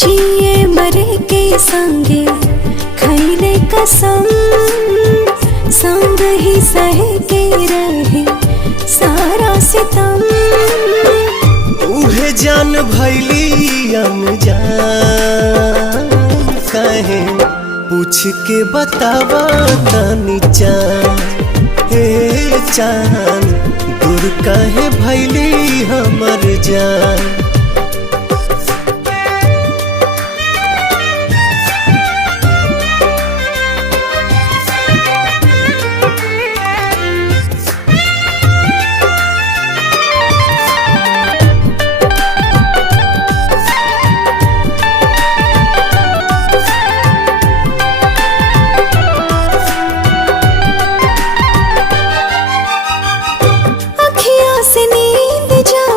जिए मरे के संगे खैले कसम, संग ही सह के रहे सारा सितम। उहे जान भैली अनजान, कहे पूछ के बतावा तनी चान। हे चान दूर कहे भैली हमर जान।